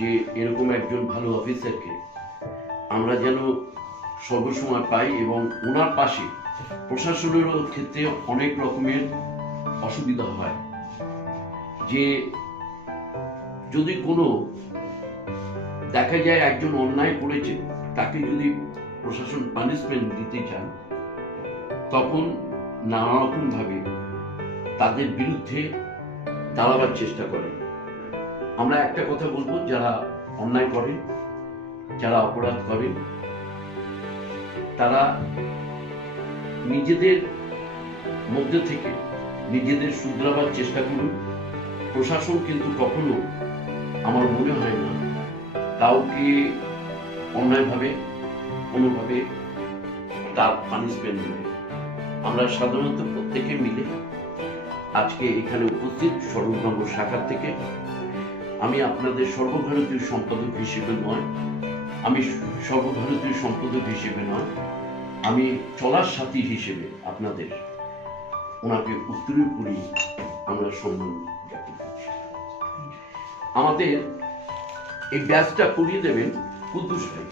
যে এরকম একজন ভালো অফিসারকে আমরা যেন সর্বসময় পাই এবং ওনার পাশে প্রশাসনেরও ক্ষেত্রে অনেক রকমের অসুবিধা হয়। যে যদি কোনো দেখা যায় একজন অন্যায় করেছে, তাকে যদি প্রশাসন পানিশমেন্ট দিতে চান, তখন নানা রকম ভাবে তাদের বিরুদ্ধে দাঁড়াবার চেষ্টা করে। আমরা একটা কথা বলব, যারা অন্যায় করে, যারা অপরাধ করে, তারা নিজেদের মধ্যে থেকে নিজেদের শুধরাবার চেষ্টা করুন। প্রশাসন কিন্তু কখনো আমার মনে হয় না কাউকে অন্যায়ভাবে, কোনোভাবে তার পানিশমেন্ট দেবে। আমরা সাধারণত প্রত্যেকে মিলে আজকে এখানে উপস্থিত সর্বনগর শাখার থেকে আমি আপনাদের সর্বভারতীয় সম্পাদক হিসেবে নয়। আমি সর্বভারতীয় সম্পাদক হিসেবে নয়। আমি চলার সাথী হিসেবে আপনাদের ওনাকে উত্তরীয় আমরা সম্মান জ্ঞাপন করছি। আমাদের এই ব্যাচটা করিয়ে দেবেন কুদ্দুস ভাই।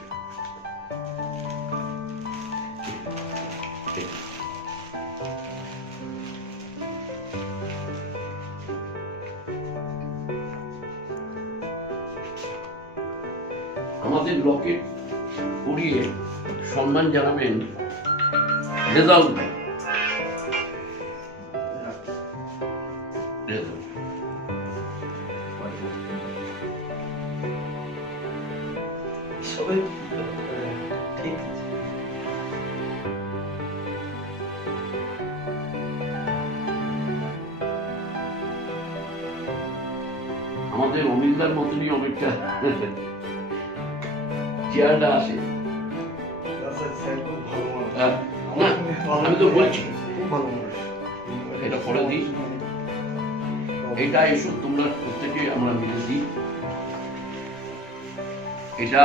আমাদের লকেট পরিয়ে সম্মান জানাবেন রেজাউল ভাই। সবাই ঠিক আছে। আমাদের অমিলদার মতনই অনেকটা সঙ্গে ভালো আমি তো বলছি। এটা করে দিই। এটা এসো তোমরা প্রত্যেকে আমরা মিলে দিই। এটা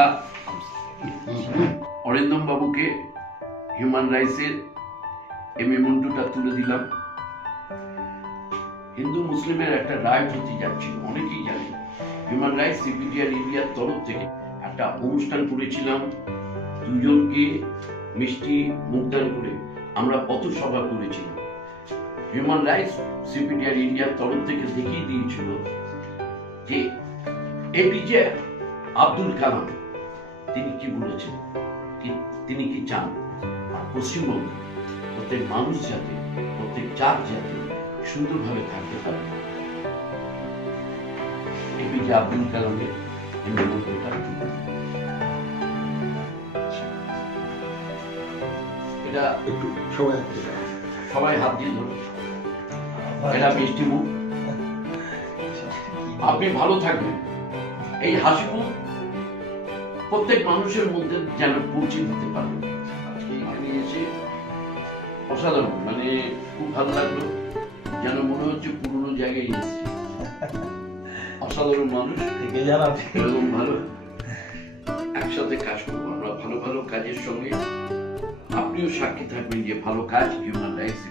অরিন্দম বাবুকে হিউম্যান রাইটসের এম এমন্টুটা তুলে দিলাম। হিন্দু মুসলিমের একটা রায় হতে যাচ্ছিল অনেকেই জানে। হিউম্যান রাইটস সিপিডিআর ইন্ডিয়ার তরফ থেকে একটা অনুষ্ঠান করেছিলাম। দুজনকে মিষ্টি মুখদান করে আমরা পথসভা করেছিলাম। হিউম্যান রাইটস সিপিডিআর ইন্ডিয়ার তরফ থেকে দেখিয়ে দিয়েছিল যে এপিজে আব্দুল কালাম, তিনি কি বলেছেন? তিনি কি চান? আর পশ্চিমবঙ্গে প্রত্যেক মানুষ যাতে, প্রত্যেক জাত যাতে সুন্দরভাবে থাকতে পারে। এপিজে আব্দুল কালামের এই মন্তব্যটা এটা একটু সবাই সবাই হাত দিয়ে এটা মিষ্টি মুখ। আপনি ভালো থাকবেন। এই হাসি মুখ প্রত্যেক মানুষের মধ্যে যেন পৌঁছে দিতে আজকে এখানে এসে অসাধারণ মানে খুব ভালো লাগল। যেন মনে হচ্ছে পুরনো জায়গায় এসেছি। অসাধারণ মানুষ। থেকে যারা এরকম ভালো। একসাথে কাজ করব। আমরা ভালো ভালো কাজের সঙ্গে আপনিও সাক্ষী থাকবেন যে ভালো কাজ হিউম্যান রাইটস